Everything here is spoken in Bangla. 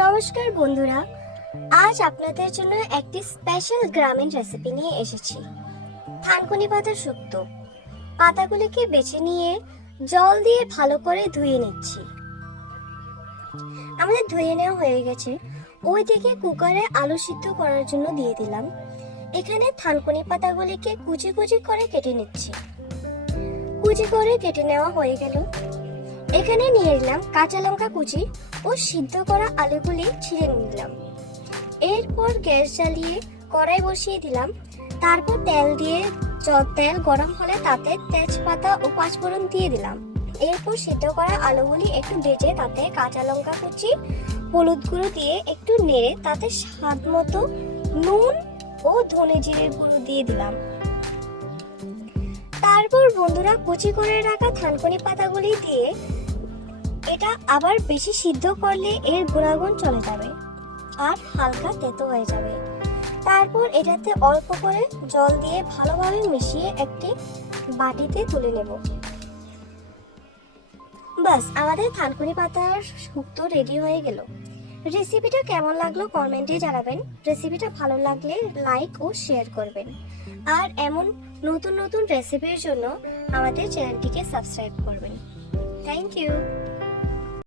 নমস্কার বন্ধুরা, আজ আপনাদের জন্য একটি স্পেশাল গ্রামীণ রেসিপি নিয়ে এসেছি। থানকুনি পাতার শুক্তো। পাতাগুলিকে বেছে নিয়ে জল দিয়ে ভালো করে ধুয়ে নিচ্ছি। আমাদের ধুয়ে নেওয়া হয়ে গেছে। ওইদিকে কুকারে আলু সিদ্ধ করার জন্য দিয়ে দিলাম। এখানে থানকুনি পাতাগুলিকে কুচি কুচি করে কেটে নিচ্ছি। কুচি করে কেটে নেওয়া হয়ে গেল। এখানে নিয়ে নিলাম কাঁচা লঙ্কা কুচি ও সিদ্ধ করা আলুগুলি ছিঁড়ে নিলাম। এরপর গ্যাস জ্বালিয়ে কড়াই বসিয়ে দিলাম। তারপর তেল গরম হলে তাতে তেজপাতা ও পাঁচফোড়ন দিয়ে দিলাম। এরপর সিদ্ধ করা আলুগুলি একটু ভেজে তাতে কাঁচা লঙ্কা কুচি, হলুদ গুঁড়ো দিয়ে একটু নেড়ে তাতে স্বাদ মতো নুন ও ধনে জিরের গুঁড়ো দিয়ে দিলাম। তারপর বন্ধুরা কুচি করে রাখা থানকুনি পাতাগুলি দিয়ে এটা আবার বেশি সিদ্ধ করলে এর গুণাগুণ চলে যাবে আর হালকা তেতো হয়ে যাবে। তারপর এটাতে অল্প করে জল দিয়ে ভালোভাবে মিশিয়ে একটি বাটিতে তুলে নেব। বাস, আমাদের থানকুনি পাতার শুক্তো রেডি হয়ে গেল। রেসিপিটা কেমন লাগলো কমেন্টে জানাবেন। রেসিপিটা ভালো লাগলে লাইক ও শেয়ার করবেন। আর এমন নতুন নতুন রেসিপির জন্য আমাদের চ্যানেলটিকে সাবস্ক্রাইব করবেন। Thank you.